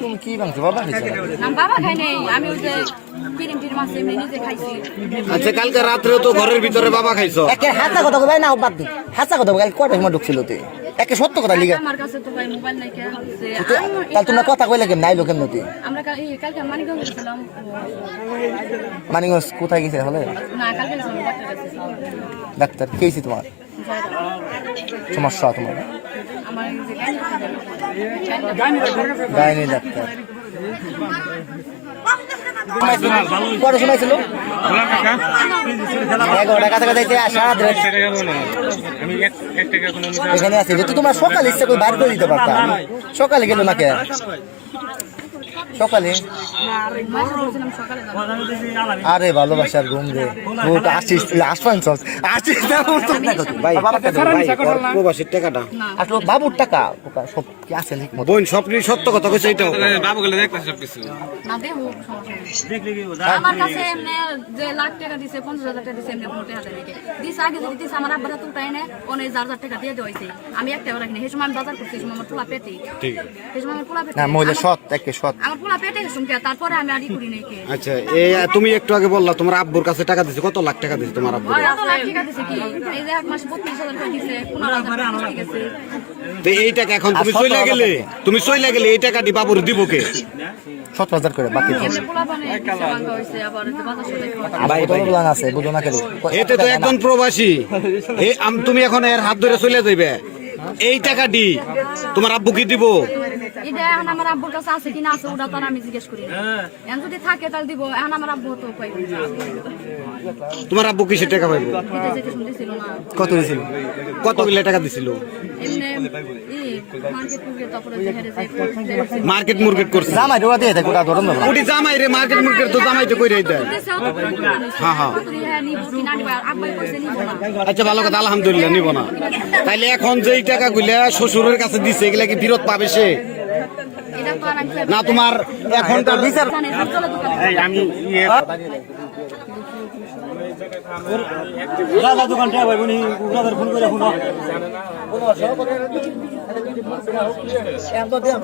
তুমি কি ভাঙছো বাবা খাইছো না বাবা খাই নাই আমি ওই যে কিরিম টির মাছ এমনি নিজে খাইছি। আচ্ছা কালকে রাত্রে তো ঘরের ভিতরে বাবা খাইছো। একে হাসা কথা কই না বাদ দি হাসা কথা কাল কয়টার সময় ঢুকছিল তুই একে সত্য কথা লিগা আমার কাছে তো ভাই মোবাইল নাই কে কাল তোমরা কথা কইলে কেন নাইলো কেন তুই আমরা কালকে মানিকগঞ্জ গেছিলাম। মানিগঞ্জ কোথায় গেছে হলে না কালকে গেছিলাম ডাক্তার কি হইছে তোমার সমস্যা তোমার আমার যে গাইনি ডাক্তার কত সময় ছিল 11টা কাছাকাছি সারা এখানে আছে যদি তোমার সকালে ইচ্ছা করে বার করে দিতে পারতাম সকালে গেল না কে সকালে আরে ভালোবাসার ঘুম রে আসিস প্রবাসীর টাকাটা আসলে বাবুর টাকা সব কি আছে বোন স্বপ্ন সত্য কথা কইছে এটাও বাবু গেলে দেখতে সব কিছু না দেবো আমার কাছে এমনি যে লাখ টাকা দিছে 50,000 টাকা দিছে এমনি কোনো টাকা দেয় দিছে আগে যদি দিছে আমার আব্বারা তুলতে এনে কোন 4,000 টাকা দিয়ে দেওয়াইছে আমি একটা টাকা রাখিনি সেই সময় আমি বাজার করছি সেই সময় আমার পোলা পেটে ঠিক সেই সময় আমার পোলা পেটে না মহিলা সৎ একে সৎ আমার পোলা পেটে শুনকে তারপরে আমি আদি করি নাই কে আচ্ছা এই তুমি একটু আগে বললা তোমার আব্বুর কাছে টাকা দিছে কত লাখ টাকা দিছে তোমার আব্বু কত লাখ টাকা দিছে কি এই যে এক মাসে 32,000 টাকা দিছে 15,000 টাকা ঠিক আছে তো এই টাকা এখন তুমি চলে গেলে এই টাকাটি বাবুর দিব কে 17,000 করে বাকি এমনি পোলা বানে কিছু ভাঙা হইছে আবার বাজার সাথে ভাই ভাই প্ল্যান আছে বুঝো না কেন এতে তো একজন প্রবাসী তুমি এখন এর হাত ধরে চলে যাইবে এই টাকাটি তোমার আব্বু কি দিব এটা এখন আমার আব্বুর কাছে আছে কিনা আছে ওটা তো আর আমি জিজ্ঞেস করি এখন যদি থাকে তাহলে দিব এখন আমার আব্বু তো পাইবে তোমার আব্বু কিসের টাকা পাইবো দিতে যেতে শুনতেছিল না কত দিছিল কতগুলো টাকা দিছিল মার্কেট মুর্গেট করছে জামাই ওরা দিয়ে দেয় গোটা ধরন না ওটি জামাই রে মার্কেট মুর্গেট তো জামাই তো কইরাই দেয় হ্যাঁ হ্যাঁ আচ্ছা ভালো কথা আলহামদুলিল্লাহ নিব না তাইলে এখন যেই টাকাগুলা শ্বশুরের কাছে দিছে এগুলা কি ফেরত পাবে সে না তোমার এখনকার বিচার দাদা দোকানটা ভাই বনি উনাদের ফোন করে ফোন এত দিয়ে